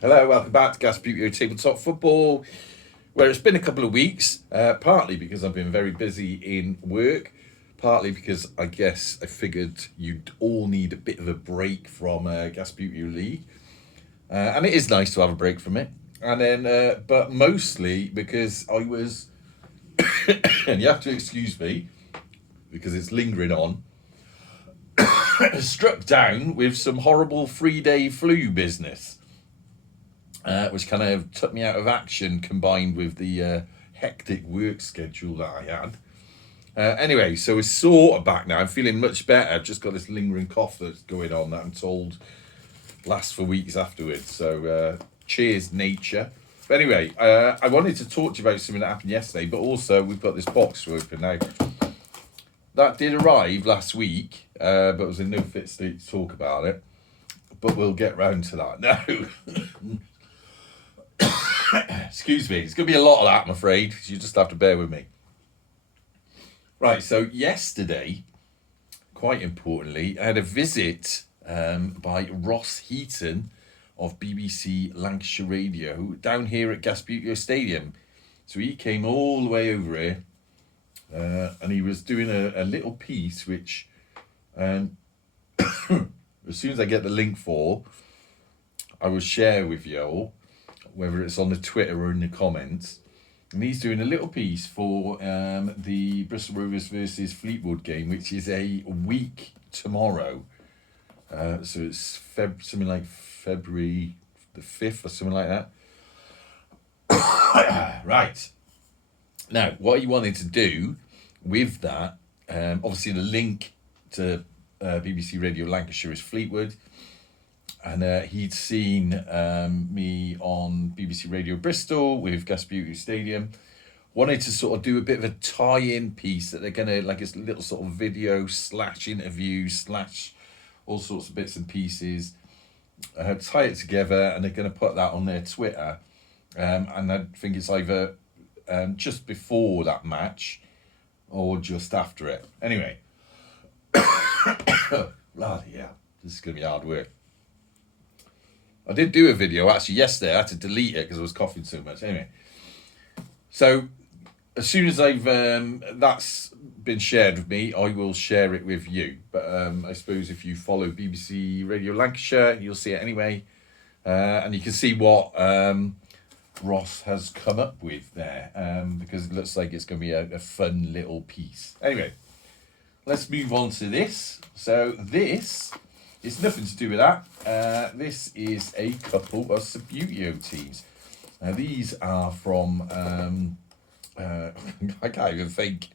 Hello, welcome back to Gasbbuteo Tabletop Football, where it's been a couple of weeks, partly because I've been very busy in work, partly because I guess I figured you'd all need a bit of a break from Gasbbuteo League, and it is nice to have a break from it. And then, but mostly because I was, and you have to excuse me because it's lingering on, struck down with some horrible 3-day flu business. Which kind of took me out of action combined with the hectic work schedule that I had. Anyway, so we're sort of back now. I'm feeling much better. I've just got this lingering cough that's going on that I'm told lasts for weeks afterwards. So cheers, nature. But anyway, I wanted to talk to you about something that happened yesterday, but also we've got this box to open now. That did arrive last week, but was in no fit state to talk about it. But we'll get round to that now. Excuse me, it's going to be a lot of that, I'm afraid. You just have to bear with me. Right, so yesterday, quite importantly, I had a visit by Ross Heaton of BBC Lancashire Radio down here at Gasbbuteo Stadium. So he came all the way over here and he was doing a little piece which, as soon as I get the link for, I will share with you all, whether it's on the Twitter or in the comments. And he's doing a little piece for the Bristol Rovers versus Fleetwood game, which is a week tomorrow. So it's something like February the 5th or something like that. Right. Now, what he wanted to do with that, obviously the link to BBC Radio Lancashire is Fleetwood. And he'd seen me on BBC Radio Bristol with Gasbbuteo Stadium. Wanted to sort of do a bit of a tie-in piece that they're going to, like a little sort of video / interview / all sorts of bits and pieces. Tie it together and they're going to put that on their Twitter. And I think it's either just before that match or just after it. Anyway. Bloody hell. This is going to be hard work. I did do a video actually yesterday. I had to delete it because I was coughing so much. Anyway, so as soon as I've that's been shared with me, I will share it with you. But I suppose if you follow BBC Radio Lancashire, you'll see it anyway, and you can see what Ross has come up with there, because it looks like it's going to be a fun little piece. Anyway, let's move on to this. So this. It's nothing to do with that. This is a couple of Gasbbuteo teams. Now these are from I can't even think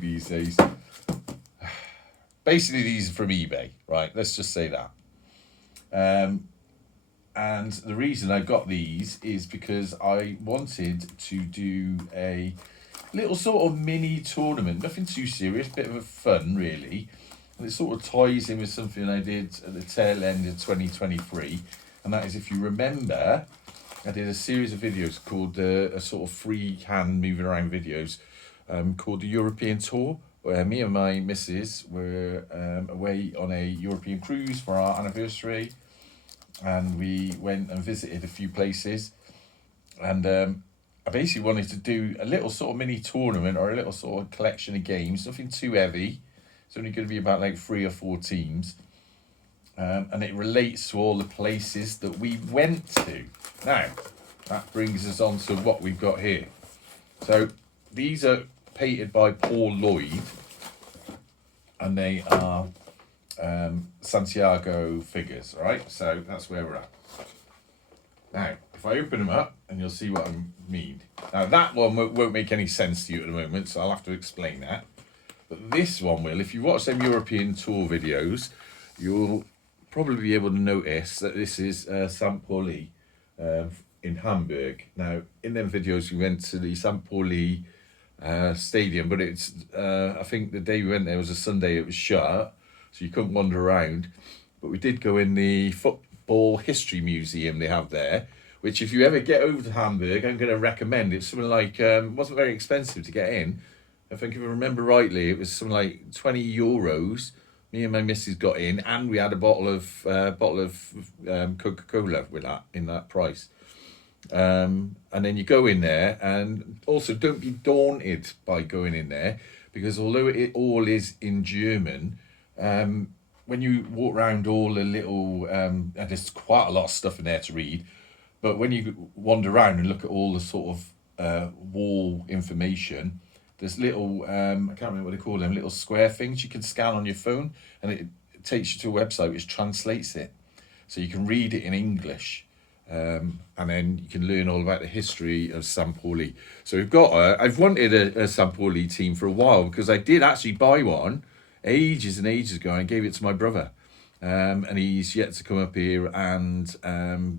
these days. Basically, these are from eBay, right? Let's just say that. And the reason I got these is because I wanted to do a little sort of mini tournament, nothing too serious, bit of a fun really. And it sort of ties in with something I did at the tail end of 2023. And that is, if you remember, I did a series of videos called a sort of free hand moving around videos called the European Tour, where me and my missus were away on a European cruise for our anniversary. And we went and visited a few places. And I basically wanted to do a little sort of mini tournament or a little sort of collection of games, nothing too heavy. It's only going to be about like 3 or 4 teams. And it relates to all the places that we went to. Now, that brings us on to what we've got here. So, these are painted by Paul Lloyd. And they are Santiago figures, right? So, that's where we're at. Now, if I open them up, and you'll see what I mean. Now, that one won't make any sense to you at the moment, so I'll have to explain that. But this one will. If you watch them European Tour videos, you'll probably be able to notice that this is St. Pauli in Hamburg. Now, in them videos, we went to the St. Pauli stadium, but it's I think the day we went there was a Sunday. It was shut, so you couldn't wander around. But we did go in the football history museum they have there, which if you ever get over to Hamburg, I'm going to recommend. It's something like, wasn't very expensive to get in. I think if I remember rightly, it was something like €20 Me and my missus got in, and we had a bottle of Coca-Cola with that in that price. And then you go in there, and also don't be daunted by going in there, because although it all is in German, when you walk around all the little, and there's quite a lot of stuff in there to read, but when you wander around and look at all the sort of wall information, there's little, I can't remember what they call them, little square things you can scan on your phone, and it takes you to a website which translates it. So you can read it in English, and then you can learn all about the history of St. Pauli. So I've wanted a St. Pauli team for a while, because I did actually buy one ages and ages ago, and I gave it to my brother. And he's yet to come up here and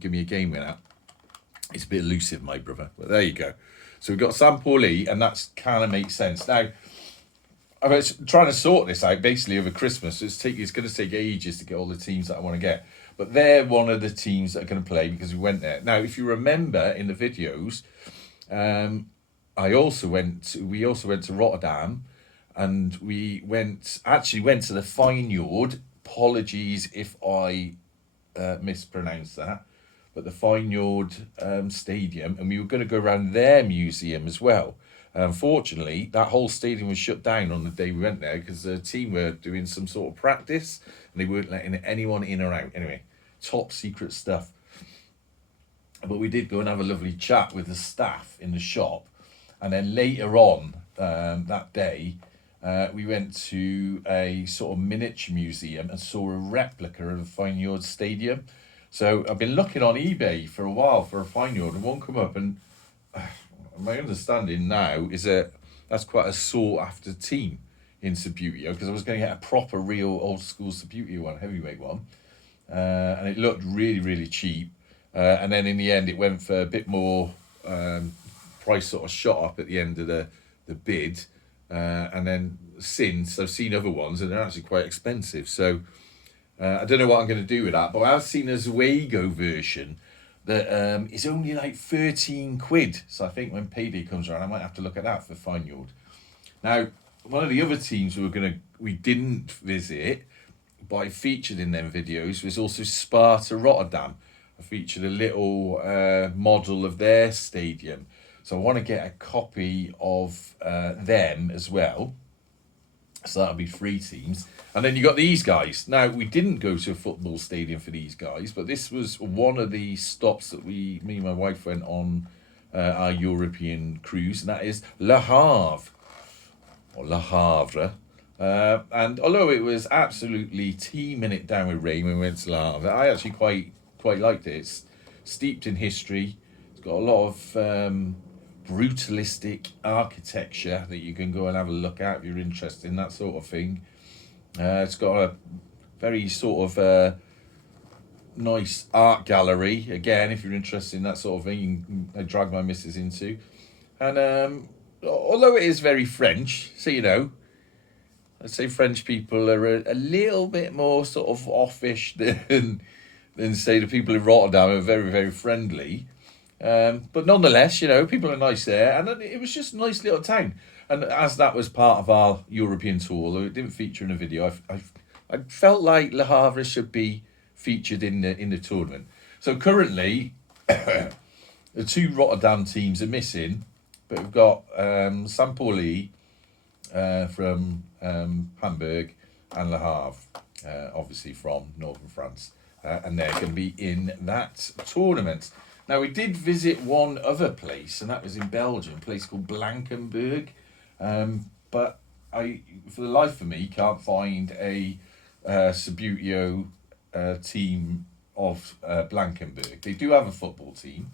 give me a game with that. It's a bit elusive, my brother, but there you go. So we've got St. Pauli, and that's kind of makes sense. Now, I was trying to sort this out basically over Christmas. It's going to take ages to get all the teams that I want to get. But they're one of the teams that are going to play, because we went there. Now, if you remember in the videos, we also went to Rotterdam, and we went to the Feyenoord. Apologies if I mispronounced that, but the Feyenoord stadium, and we were going to go around their museum as well. Unfortunately, that whole stadium was shut down on the day we went there, because the team were doing some sort of practice, and they weren't letting anyone in or out. Anyway, top secret stuff. But we did go and have a lovely chat with the staff in the shop, and then later on that day, we went to a sort of miniature museum and saw a replica of the Feyenoord stadium. So I've been looking on eBay for a while for a Feyenoord, and won't come up. And my understanding now is that that's quite a sought after team in Sabuteo, because I was going to get a proper, real old school Sabuteo one, heavyweight one, and it looked really, really cheap. And then in the end, it went for a bit more. Price sort of shot up at the end of the bid. And then since I've seen other ones, and they're actually quite expensive. So I don't know what I'm going to do with that. But I've seen a Zuego version that is only like 13 quid. So I think when payday comes around, I might have to look at that for Feyenoord. Now, one of the other teams we didn't visit, but I featured in them videos, was also Sparta Rotterdam. I featured a little model of their stadium. So I want to get a copy of them as well. So that'll be 3 teams. And then you got these guys. Now, we didn't go to a football stadium for these guys, but this was one of the stops that me and my wife went on our European cruise, and that is Le Havre, or Le Havre. And although it was absolutely teeming it down with rain when we went to Le Havre, I actually quite liked it. It's steeped in history. It's got a lot of brutalistic architecture that you can go and have a look at if you're interested in that sort of thing. It's got a very sort of nice art gallery, again, if you're interested in that sort of thing. I drag my missus into. And although it is very French, so I'd say French people are a little bit more sort of offish than say the people in Rotterdam are very, very friendly. But nonetheless, people are nice there, and it was just a nice little town. And as that was part of our European tour, although it didn't feature in a video, I felt like Le Havre should be featured in the tournament. So currently, the 2 Rotterdam teams are missing, but we've got St. Pauli from Hamburg, and Le Havre, obviously from northern France, and they're going to be in that tournament. Now, we did visit one other place, and that was in Belgium, a place called Blankenberg. But I, for the life of me, can't find a Sabuteo team of Blankenberg. They do have a football team,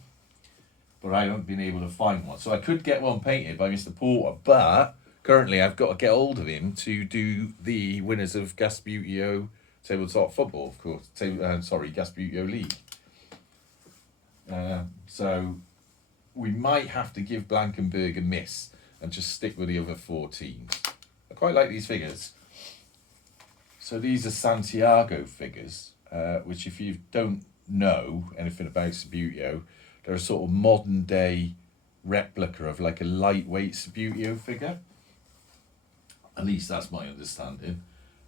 but I haven't been able to find one. So I could get one painted by Mr. Porter, but currently I've got to get hold of him to do the winners of Gasbbuteo tabletop football, of course. Gasbbuteo League. So we might have to give Blankenberg a miss and just stick with the other 4 teams. I quite like these figures. So these are Santiago figures, which if you don't know anything about Sabuteo, they're a sort of modern day replica of like a lightweight Sabuteo figure. At least that's my understanding.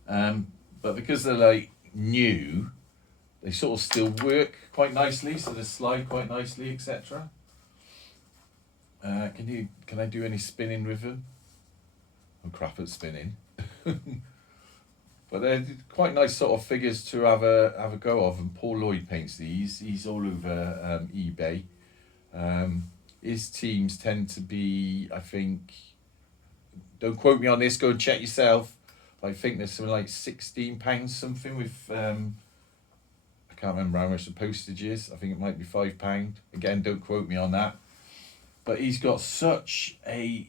But but because they're like new, they sort of still work quite nicely, so they slide quite nicely, etc. Can I do any spinning with them? I'm crap at spinning. But they're quite nice sort of figures to have a go of. And Paul Lloyd paints these. He's all over eBay. His teams tend to be, I think, don't quote me on this, go and check yourself. I think there's something like £16 something with, I can't remember how much the postage is. I think it might be £5. Again, don't quote me on that. But he's got such a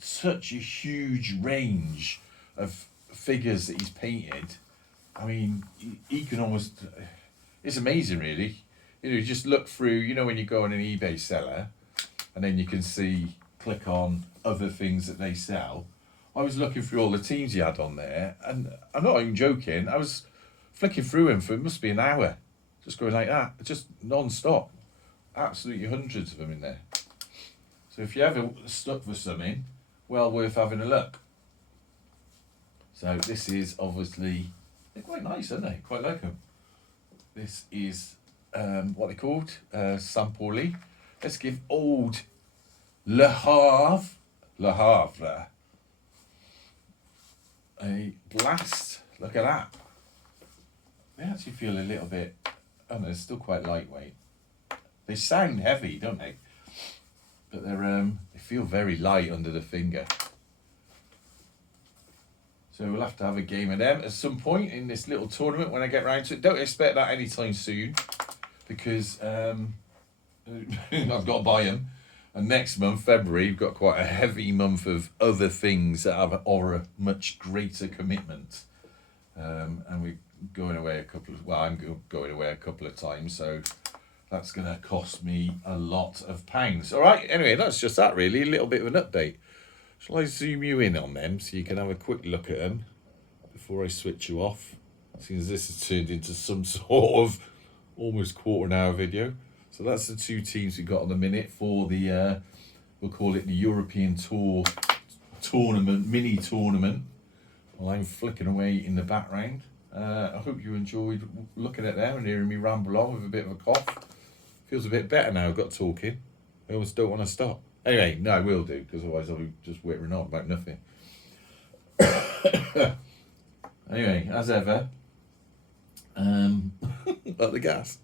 huge range of figures that he's painted. I mean, he can almost, it's amazing really. You just look through, when you go on an eBay seller and then you can see, click on other things that they sell. I was looking through all the teams he had on there, and I'm not even joking, I was flicking through him for, it must be an hour, just going like that, just non-stop. Absolutely hundreds of them in there. So if you ever stuck for something, well worth having a look. So this is obviously, they're quite nice, aren't they? Quite like them. This is what they called, Pauli. Let's give old Le Havre a blast. Look at that. They actually feel a little bit, oh no, they're still quite lightweight. They sound heavy, don't they? But they feel very light under the finger. So we'll have to have a game of them at some point in this little tournament when I get round to it. Don't expect that anytime soon, because I've got to buy them. And next month, February, we've got quite a heavy month of other things that have a much greater commitment. And we're going away I'm going away a couple of times, so that's going to cost me a lot of pounds. All right, anyway, that's just that really, a little bit of an update. Shall I zoom you in on them so you can have a quick look at them before I switch you off? Since this has turned into some sort of almost quarter-hour video. So that's the two teams we've got on the minute for the, we'll call it the European Tour tournament, mini tournament. While I'm flicking away in the background. I hope you enjoyed looking at them and hearing me ramble on with a bit of a cough. Feels a bit better now I've got talking. I almost don't want to stop. Anyway, no, I will do, because otherwise I'll be just whittering on about nothing. Anyway, as ever, up the gas.